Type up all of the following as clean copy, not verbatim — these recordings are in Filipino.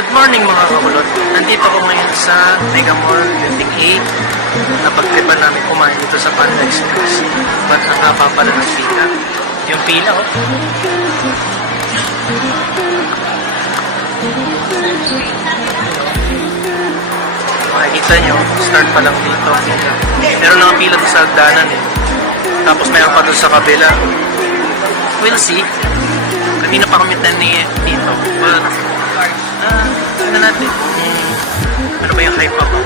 Good morning mga kakulot. Nandito ko ngayon sa Mega Mall Building 8. Napagtripan namin kumain dito sa Panda Express. Ba't nakapa pala ng pila? Yung pila oh. Makikita nyo, start pa lang dito. Meron nakapila doon sa hagdanan eh. Tapos meron pa doon sa kabila. We'll see. Kanina pa kami dito. Well, ano natin? Ano ba yung hype ako?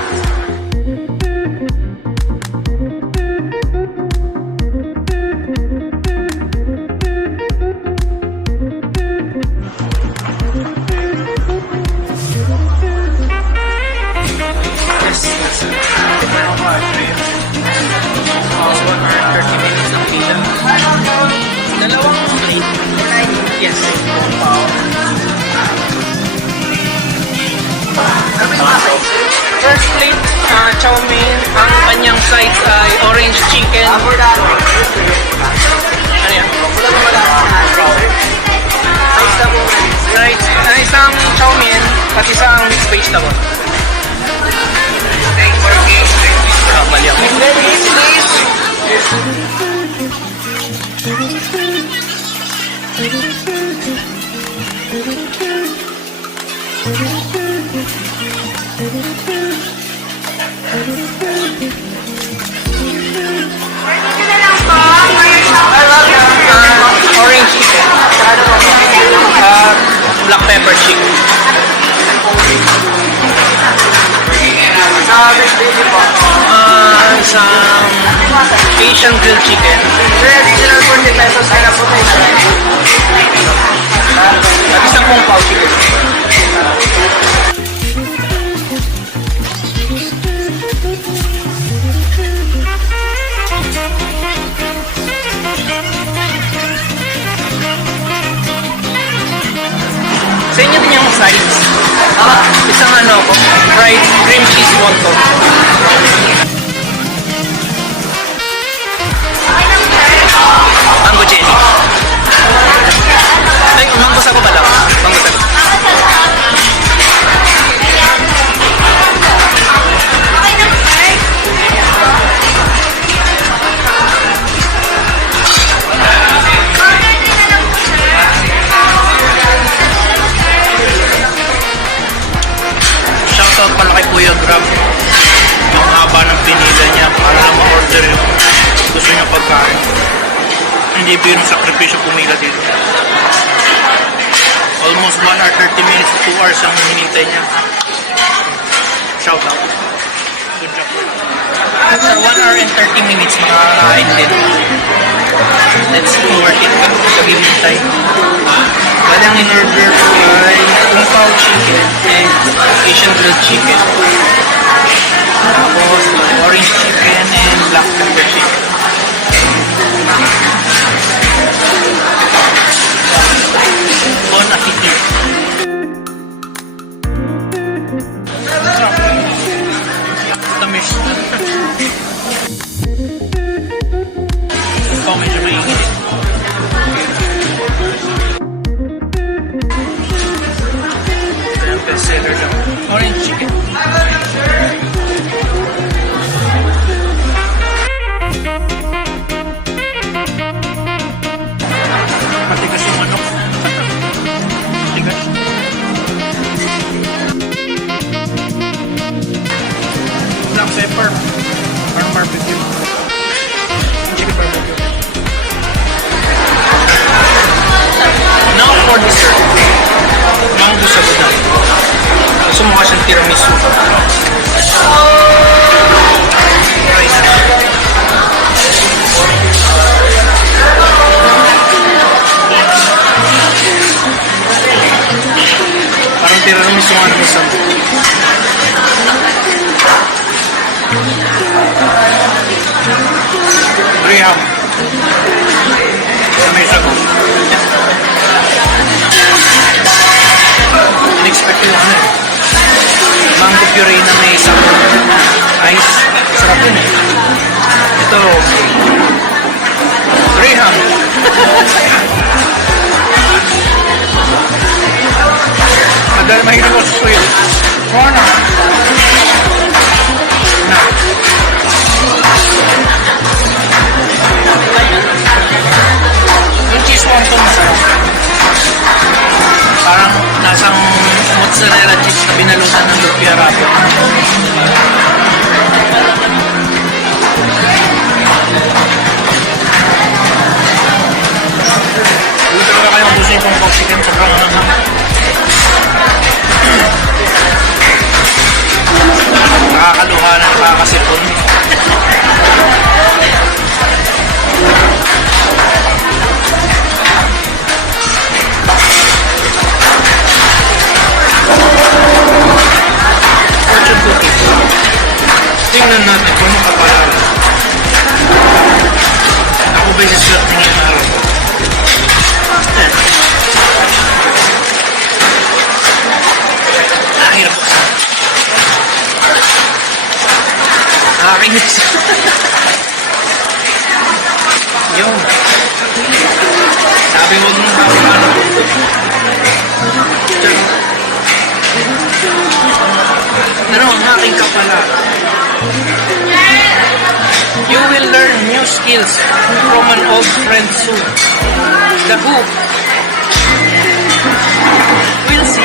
Yes. 30 minutes ng pila. Dalawang plate. Yes. First plate, chow mein. Ang kanyang sides ay orange chicken. Ano yan? Rice, isang chow mein at isang mixed vegetable. Mali ako. Orange chicken. Black pepper chicken. Isang Asian grilled chicken. At isang kung pao chicken. Sa inyo din yung sides. Isang fried cream cheese wonton. Mango jelly. Ay, mango sa pala. Mango sa shoutout pala kay Kuya Grab. Yung haba ng pinila niya para lang ma-order yung gusto niya pagkain. Hindi ba yung sakripisyo pumila dito. Almost 1 hour 30 minutes to 2 hours ang hinintay niya. Shoutout. Good job. Sa 1 hour and 30 minutes makakain din. Let's see kung worth it ka pag hinintay. Bali ang in-order ko ay kung pao chicken and Asian grilled chicken. Tapos orange chicken and black pepper chicken. Bon appetit. Tamis. Ito medyo maingit. Ayan, best seller lang. Orange chicken. Matigas yung manok. Matigas. Black pepper. Parang barbecue. Chicken barbecue. Now for dessert. Mango sa budak. Gusto mo kasi tiramisu. Try na. Parang tiramisu nga naman sa Graham. Sa may sago. Unexpected lang eh. Mango puree na may sago. Ice. Sarap yun eh. Ito. Graham. dahil mahilig ako sa sweet. Oo na. Na. Yung cheese wonton masarap. Parang lasang mozzarella cheese na binalutan ng lumpia wrapper. Hindi talaga kayong busin kung popsican sobrang hanghang. Nakakaluha na nakakasipon. Fortune cookies. Tingnan natin kung ano kapalaran. Ako ba yung swerte ngayong araw? Ayan. Hirap ko. Nakakinis. Yun. Sabi wag nung kapalaran. Ano ang aking kapalaran? You will learn new skills from an old friend soon. The who? We'll see.